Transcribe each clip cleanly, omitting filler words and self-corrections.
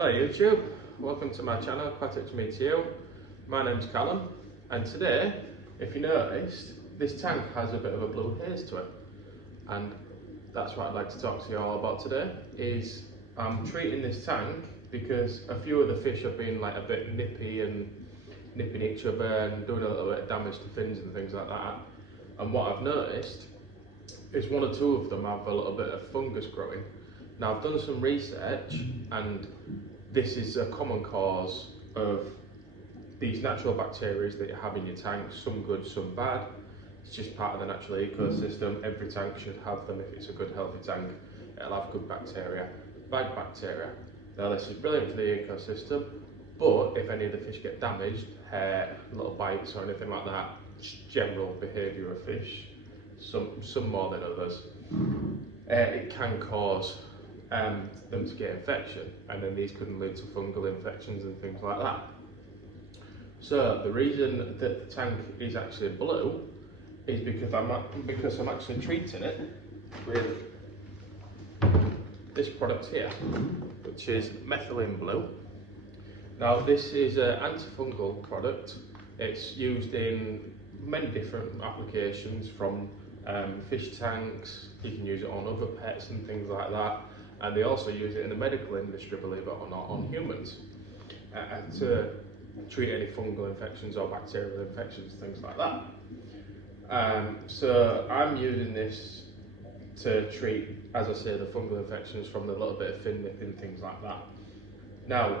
Hello YouTube, welcome to my channel, Aquatics Meets You. My name's Callum, and today, if you noticed, this tank has a bit of a blue haze to it, and that's what I'd like to talk to you all about today. Is I'm treating this tank because a few of the fish have been like a bit nippy and nipping each other and doing a little bit of damage to fins and things like that. And what I've noticed is one or two of them have a little bit of fungus growing. Now I've done some research, and this is a common cause of these natural bacteria that you have in your tank, some good, some bad. It's just part of the natural ecosystem. Every tank should have them. If it's a good healthy tank, it'll have good bacteria, bad bacteria. Now this is brilliant for the ecosystem, but if any of the fish get damaged, hair, little bites or anything like that, just general behaviour of fish, some more than others, it can cause them to get infection, and then these can lead to fungal infections and things like that. So the reason that the tank is actually blue is because I'm actually treating it with this product here, which is methylene blue. Now this is an antifungal product. It's used in many different applications, from fish tanks, you can use it on other pets and things like that. And they also use it in the medical industry, believe it or not, on humans, to treat any fungal infections or bacterial infections, things like that. So I'm using this to treat, as I say, the fungal infections from the little bit of fin nipping, things like that. Now,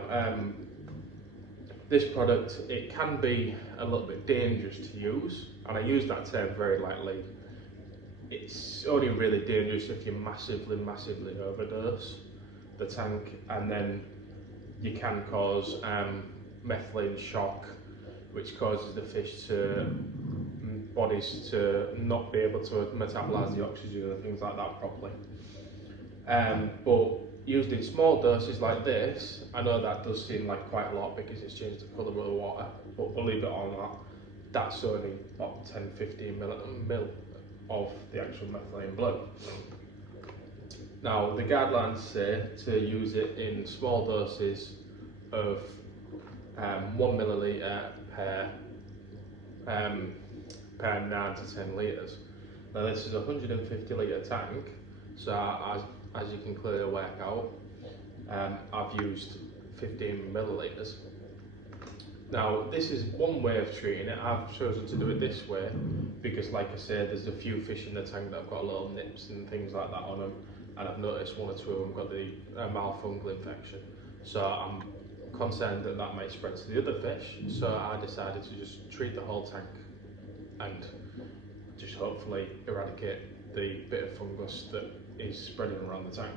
this product, it can be a little bit dangerous to use, and I use that term very lightly. It's only really dangerous if you massively overdose the tank, and then you can cause methylene shock, which causes the fish bodies to not be able to metabolize the oxygen and things like that properly. But used in small doses like this, I know that does seem like quite a lot because it's changed the colour of the water, but believe it or not, that's only about 10-15 mil of the actual methylene blue. Now the guidelines say to use it in small doses of 1 milliliter per 9 to 10 litres. Now this is a 150 litre tank, so as you can clearly work out, I've used 15 millilitres. Now this is one way of treating it. I've chosen to do it this way because, like I said, there's a few fish in the tank that have got little nips and things like that on them, and I've noticed one or two of them got the malfungal infection. So I'm concerned that that may spread to the other fish, so I decided to just treat the whole tank and just hopefully eradicate the bit of fungus that is spreading around the tank.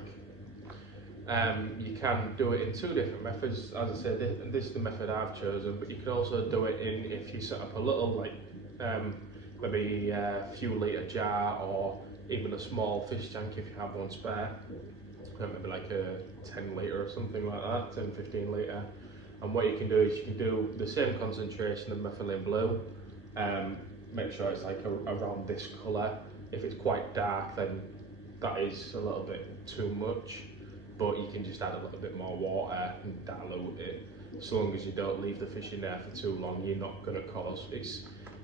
You can do it in two different methods. As I said, this is the method I've chosen, but you can also do it in, if you set up a little, maybe a few litre jar, or even a small fish tank if you have one spare, maybe like a 10 litre or something like that, 10-15 litre. And what you can do is you can do the same concentration of methylene blue, make sure it's like around this colour. If it's quite dark, then that is a little bit too much, but you can just add a little bit more water and dilute it. So long as you don't leave the fish in there for too long, you're not going to cause,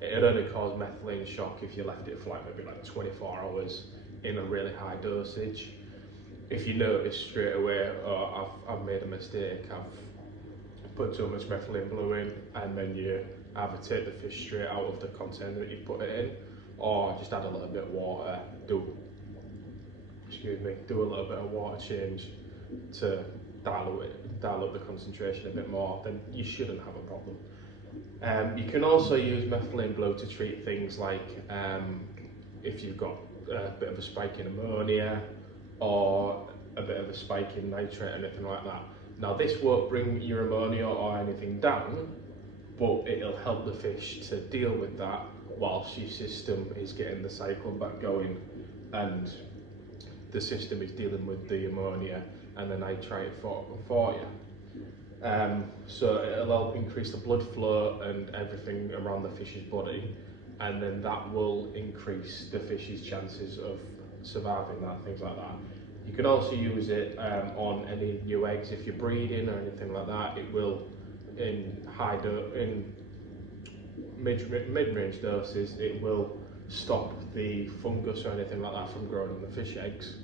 it'd only cause methylene shock if you left it for maybe 24 hours in a really high dosage. If you notice straight away, oh, I've made a mistake, I've put too much methylene blue in, and then you either take the fish straight out of the container that you put it in, or just add a little bit of water, do a little bit of water change to dilute the concentration a bit more, then you shouldn't have a problem. You can also use methylene blue to treat things like if you've got a bit of a spike in ammonia or a bit of a spike in nitrate, anything like that. Now this won't bring your ammonia or anything down, but it'll help the fish to deal with that whilst your system is getting the cycle back going, and the system is dealing with the ammonia and the nitrate for you. So it'll help increase the blood flow and everything around the fish's body, and then that will increase the fish's chances of surviving that, things like that. You can also use it on any new eggs if you're breeding or anything like that. It will, in mid-range doses, it will stop the fungus or anything like that from growing on the fish eggs,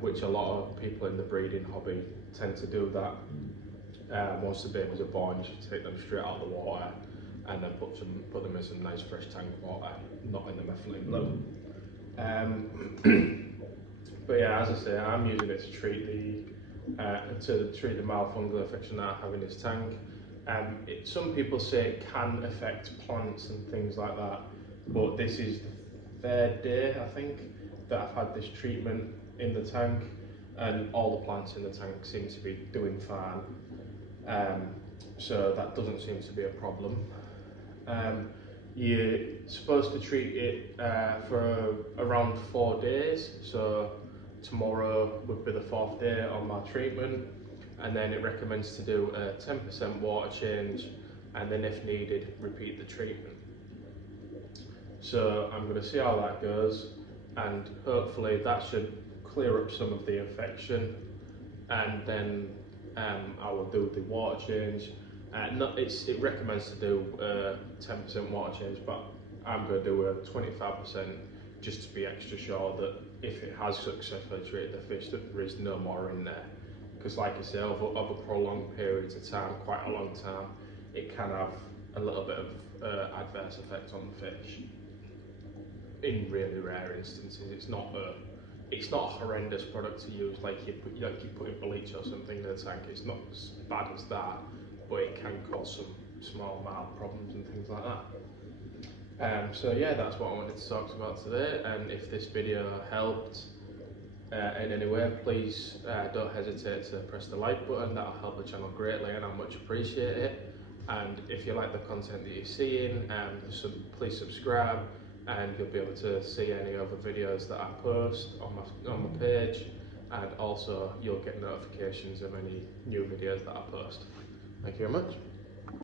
which a lot of people in the breeding hobby tend to do that. Once the babies are born, you should take them straight out of the water and then put them in some nice fresh tank water, not in the methylene blue. But yeah, as I say, I'm using it to treat the mild fungal infection that I have in this tank. Some people say it can affect plants and things like that, but this is the third day, I think, that I've had this treatment in the tank, and all the plants in the tank seem to be doing fine. So that doesn't seem to be a problem. You're supposed to treat it for around 4 days, so tomorrow would be the 4th day on my treatment, and then it recommends to do a 10% water change, and then if needed, repeat the treatment. So I'm going to see how that goes, and hopefully that should clear up some of the infection, and then I will do the water change. It recommends to do 10% water change, but I'm going to do a 25% just to be extra sure that if it has successfully treated the fish, that there is no more in there. Because like I say, over prolonged periods of time, quite a long time, it can have a little bit of adverse effect on the fish. In really rare instances, it's not a horrendous product to use, like you put in bleach or something in the tank. It's not as bad as that, but it can cause some small mild problems and things like that. So yeah, that's what I wanted to talk about today, and if this video helped in any way, please don't hesitate to press the like button. That'll help the channel greatly and I much appreciate it. And if you like the content that you're seeing, please subscribe, and you'll be able to see any other videos that I post on my page, and also you'll get notifications of any new videos that I post. Thank you very much.